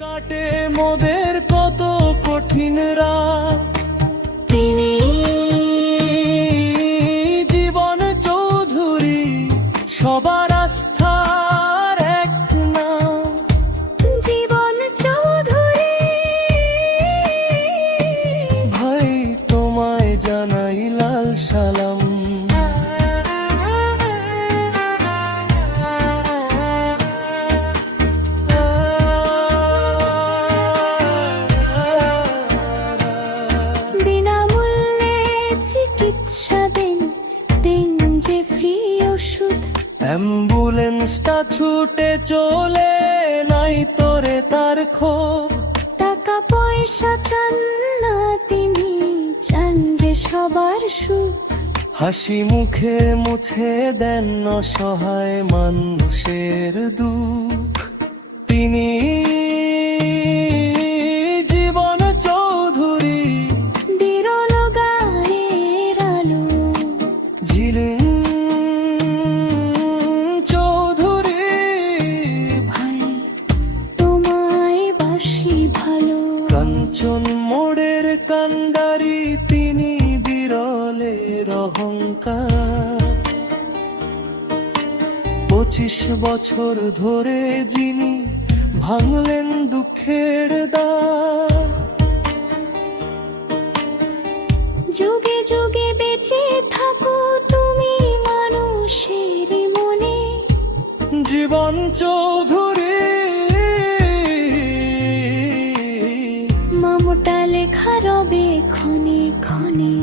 কাটে মোদের কত কঠিন রাত, তিনি জীবন চৌধুরী সবার আস্থার এক নাম। জীবন চৌধুরী। ভাই তোমায় জানাই লাল সালাম। বিনামূল্যে চিকিৎসা দেন, দেন যে ফ্রি ওষুধ। অ্যাম্বুলেন্সটা ছুটে চলে নাই তোরে তার ক্ষোভ। টাকা পয়সা চান না তিনি, চান যে সবার সুখ। হাসি মুখে মুছে দেন অসহায় মানুষের দুঃখ। তিনি জীবন চৌধুরী বিরল গায়ের আলো। ঝিলিং চৌধুরী ভাই তোমায় বাসি ভালো। কাঞ্চন মোড়ের কান্ডারি তিনি বিরলের অহংকার। 25 বছর ধরে যিনি ভাঙলেন দুঃখের দ্বার। যুগে যুগে বেঁচে থাকো তুমি মানুষের মনে। জীবন চৌধুরী মামুটা লেখা রবে ক্ষণে ক্ষণে।